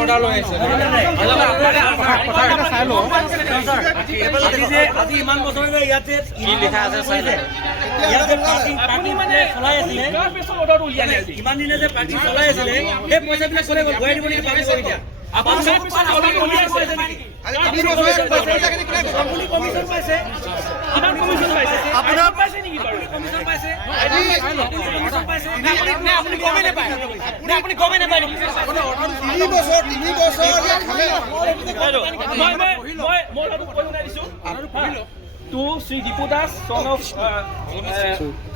Order লৈ আছে আজি ইমান বছৰ ইয়াতে লিখা আছে ইমান দিনে যে পাৰ্টি চলাই আছিলে সেই পইচাবিলাক চলে ঘূৰাই দিব নেকি পাৰ্টি কৰি দিয়া আপুনি কমিশন পাইছে আপোনাৰ পাইছে নেকি কমিশন পাইছে আপুনি গমে নাপায় আপুনি গমে নাপায় তিনি বছৰ মই কৈ দিছো to Sri Dipu Das, son of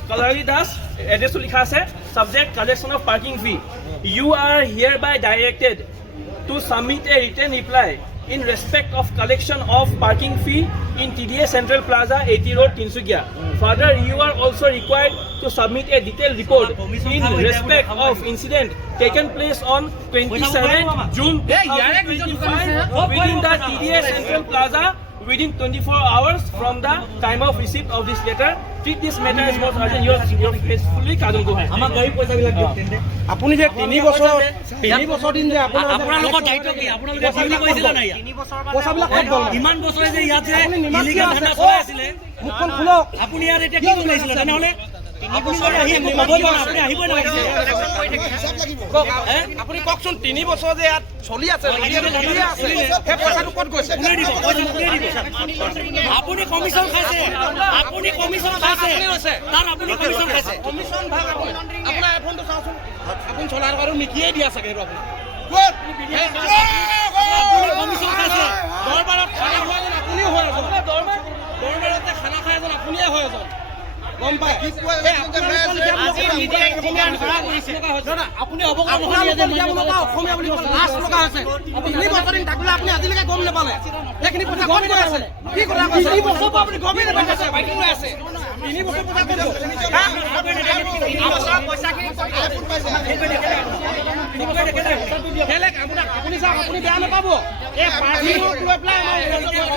Kalari Das, address to likha ase, subject collection of parking fee. You are hereby directed to submit a written reply in respect of collection of parking fee in TDA Central Plaza, 80 Road, Tinsukia. Further, you are also required to submit a detailed report in respect of incident taken place on 27th June 2025 within the TDA Central Plaza within 24 hours from the time of receipt of this letter. Treat this matter as most urgent. Your faithfully Kadun Gohai. Amar gari paisa bilak dite. Apuni je 3 বছৰ দিন যে আপোনালোকৰ দায়িত্ব কি আপোনালোকে কি কৈছিল না ইয়া 3 বছৰ পইচা bilak কত গল ইমান বছৰ যে ইয়াতে ইলিগাল ধান্দা চলাই আছিল মুখন খুলক আপুনি ইয়াত এতিয়া কি কৰিছিল তেনেহলে আপুনি কওকচোন 3 বছৰ যে ইয়াত চলি আছে সেই পইচাটো ক'ত গৈছে আপুনি কমিশন খাইছে তাৰ আপুনি কমিশন খাইছে কমিশন ভাগ আপোনাৰ এফোনটো চাওচোন আপুনি চলাৰ কাৰো নিকিয়ে দিয়া চাগে এইটো আপুনি কমিশন খাইছে দৰবাৰত খানা খোৱা যেন আপুনি হয় দৰবাৰতে খানা খাই যেন আপুনিয়ে হয় গম পায় আপুনি অৱগত নহয় যে অসমীয়া বুলি লাজ লগা হৈছে আপুনি 3 বছৰ দিন থাকিলে আপুনি আজিলৈকে গম নাপালে এইখিনি কথা গম পাই আছে কি কথা কৈছে 3 বছৰ পৰা আপুনি গমেই নাপাই আছে বাইকিং হৈ আছে 3 বছৰ কথা কৈছে আপুনি চাওক আপুনি বেয়া নাপাব এই পাৰ্কিঙক লৈ পেলাই আমাৰ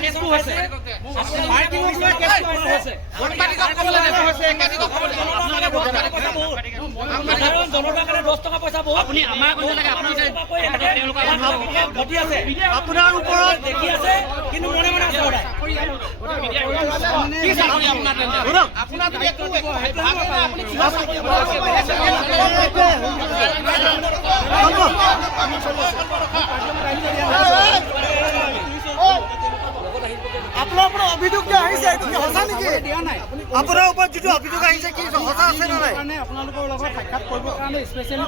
কেছটো হৈছে পাৰ্কিঙক লৈ কেছটো হৈছে সাংবাদিকক ক'বলৈ দেখা হৈছে একাধিক আপুনি আমাৰ কথা লাগে আপোনাৰ ওপৰত দেখি আছে কিন্তু মনে মনে আছে আপোনাৰ আপোনাৰ ওপৰত অভিযোগ যে আহিছে এইটো কি সঁচা নেকি আপোনাৰ ওপৰত যিটো অভিযোগ আহিছে কি সঁচা আছে নে নাই কাৰণে আপোনালোকৰ লগত সাক্ষাৎ কৰিবৰ কাৰণে স্পেচিয়েলি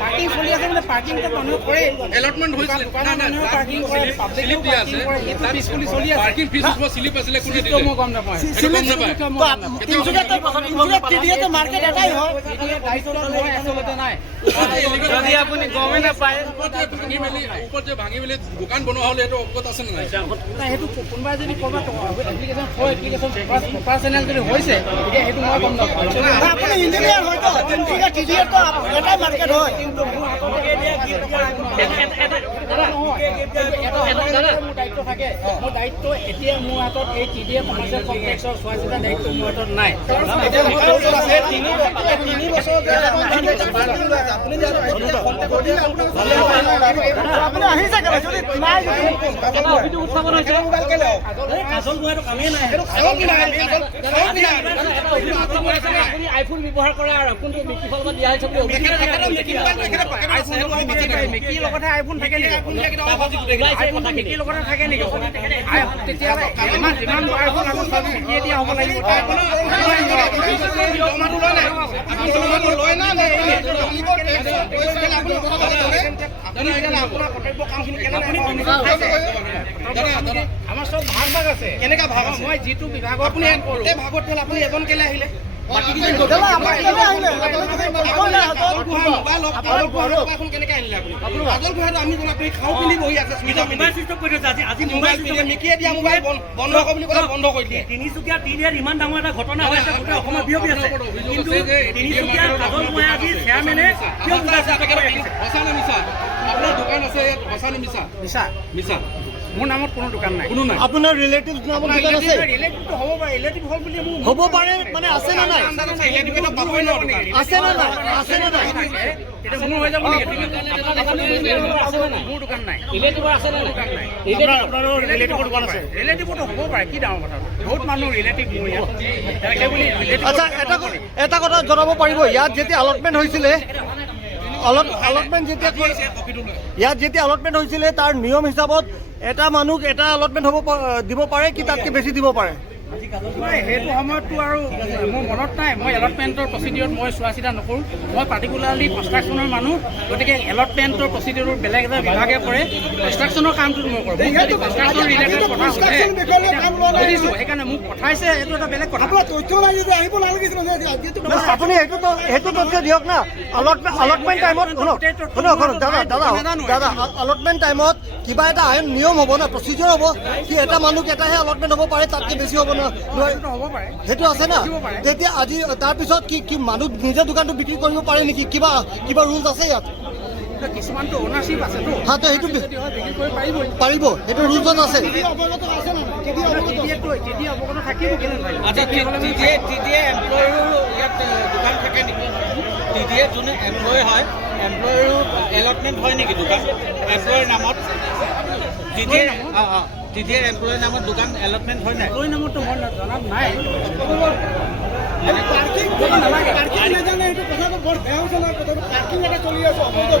পাৰ্কিং চলি আছে মানে পাৰ্কিংটো মানুহ কৰে এলটমেণ্ট হৈছিল পাৰ্কিং কৰে পাব্লিক দিয়া আছে তাৰ স্কুলি চলি আছে পাৰ্কিং ফিজ স্লিপ আছিলে কোনে দিলে মই গম নাপাওঁ তিনিটা মাৰ্কেট এটাই হয় দায়িত্ব লৈ আচলতে নাই যদি আপুনি গমে নাপায় ওপৰত ভাঙি মেলি দোকান বনোৱা হ'লে এইটো অৱগত আছে নাই সেইটো কোনোবাই যদি ক'ৰবাত এপ্লিকেশ্যন হয় এপ্লিকেশ্যন প্ৰপাৰ চেনেল যদি হৈছে তেতিয়া সেইটো মই গম নাপাওঁ আপুনি ইঞ্জিনিয়াৰ হয়তো টিডিএটো এটাই মাৰ্কেট হয় কিন্তু দায়িত্ব থাকে মোৰ দায়িত্ব এতিয়া মোৰ হাতত এই টিডিএ কমাৰ্চিয়েল কমপ্লেক্সৰ চোৱা চিতা দায়িত্ব মোৰ হাতত নাই তিনি বছৰ আপুনি আহিছে উত্থাপন হৈছে আপুনি আইফোন ব্যৱহাৰ কৰে আৰু কোনটো বিকিফল দিয়া হৈছে মেকিৰ লগতে আইফোন থাকে নেকি মেকিৰ লগতে থাকে নেকি তেতিয়াহ'লে আমাৰ যিমান আইফোন আগত দিয়ে দিয়া হ'ব লাগিব আমাৰ চব ভাগ ভাগ আছে কেনেকা ভাগ আছে মই যিটো বিভাগত আপুনি ভাগত হ'ল আপুনি এজন কেলে আহিলে তিনিচুকীয়া ইমান ডাঙৰ এটা ঘটনা হৈ আছে গোটেই অসমত বিয়পি আছে কিন্তু তিনিচুকীয়া কাজল ভূঞা আজি চেয়াৰমেনে কিয় বুজাইছে আপোনাৰ দোকান আছে সঁচা নে মিছা মিছা মিছা মোৰ নামত কোনো দোকান নাই। আপোনাৰ ৰিলেটিভ নামত দোকান আছে? ৰিলেটিভটো হ'ব পাৰে, ৰিলেটিভ হ'ল বুলি মোৰ হ'ব পাৰে মানে আছে নে নাই? ৰিলেটিভটো পাবই ন দোকান। আছে নে নাই? আছে নে নাই? এতিয়া মোৰ হৈ যাব নেকি? মোৰ দোকান নাই। ৰিলেটিভৰ আছে নে দোকান নাই? আপোনাৰো ৰিলেটিভৰ দোকান আছে? ৰিলেটিভটো হ'ব পাৰে, কি ডাঙৰ কথা। বহুত মানুহ ৰিলেটিভ মোৰ ইয়াত। তেনেকৈ বুলি ৰিলেটিভ আচ্ছা এটা কথা জনাব পাৰিব, ইয়াত যেতিয়া অলটমেণ্ট হৈছিলে ইয়াত যেতিয়া অলটমেণ্ট হৈছিলে তাৰ নিয়ম হিচাপত এটা মানুহ এটা অলটমেণ্ট হ'ব দিব পাৰে কি তাতকৈ বেছি দিব পাৰে? সেইটো সময়ততো আৰু মোৰ মনত নাই। মই এলটমেণ্টৰ প্ৰচিডিঅ'ত মই চোৱা চিতা নকৰোঁ। মই পাৰ্টিকুলাৰলি কনষ্ট্ৰাকশ্যনৰ মানুহ, গতিকে এলটমেণ্টৰ প্ৰচিডিঅ'ৰ বেলেগ এটা বিভাগে কৰে, কনষ্ট্ৰাকশ্যনৰ কামটো মই কৰোঁ। মোক যদি কনষ্ট্ৰাকশ্যন ৰিলেটেড কথা সোধে বুজিছোঁ, সেইকাৰণে মোক পঠাইছে, এইটো এটা বেলেগ কথা। আপুনি সেইটো তথ্য দিয়ক না। অলটমেণ্ট টাইমত শুনক দাদা অলটমেণ্ট টাইমত কিবা এটা আইন নিয়ম হ'ব না, প্ৰচিডিঅ'ৰ হ'ব কি এটা মানুহ এটাহে অলটমেণ্ট হ'ব পাৰে, তাতকৈ বেছি হ'ব না? সেইটো আছে না। তেতিয়া আজি তাৰপিছত কি মানুহ নিজে দোকানটো বিক্ৰী কৰিব পাৰে নেকি? কিবা ৰুলছ আছে ইয়াত? কিছুমানটো অ'নাৰশ্বিপ আছেতো, সেইটো পাৰিব, সেইটো ৰুলছত আছে। অৱগত থাকিব কেলে নাই? আচ্ছা, টিডিএ এমপ্লয়ৰো ইয়াত দোকান থাকে নেকি? টিডিএ যোনে এমপ্লয় হয়, এমপ্লয়ৰো এলটমেণ্ট হয় নেকি দোকান এমপ্লয়ৰ নামত? টিডিএ এমপ্লয়ৰ নামত দোকান এলটমেণ্ট হয় নাই? এমপ্লয়ৰ নামততো মই জনাত নাই।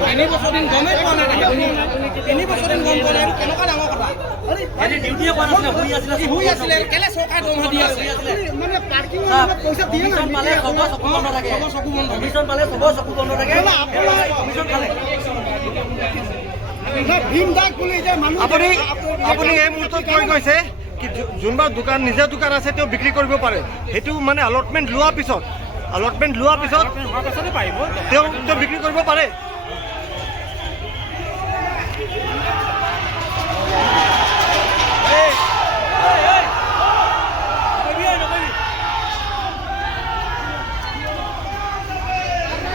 তিনি বছৰ দিন গমেই পোৱা নাই। তিনি বছৰ দিন গম পোৱা নাই, কেনেকুৱা ডাঙৰ কথা। ডিউটিয়ে কৰা নাছিলে, শুই আছিলে, কেলে চৰকাৰে দৰমহা দি আছে? কমিশ্যন পালে চবৰ চকু বন্ধ থাকে। কমিশ্যন পালে চবৰ চকু বন্ধ থাকে। কমিশ্যন পালে আপুনি এই মুহূৰ্তত কৈ গৈছে কি যোনবাৰ নিজে দোকান আছে তেওঁ বিক্ৰী কৰিব পাৰে, সেইটো মানে অলটমেণ্ট লোৱাৰ পিছত তেওঁ বিক্ৰী কৰিব পাৰে।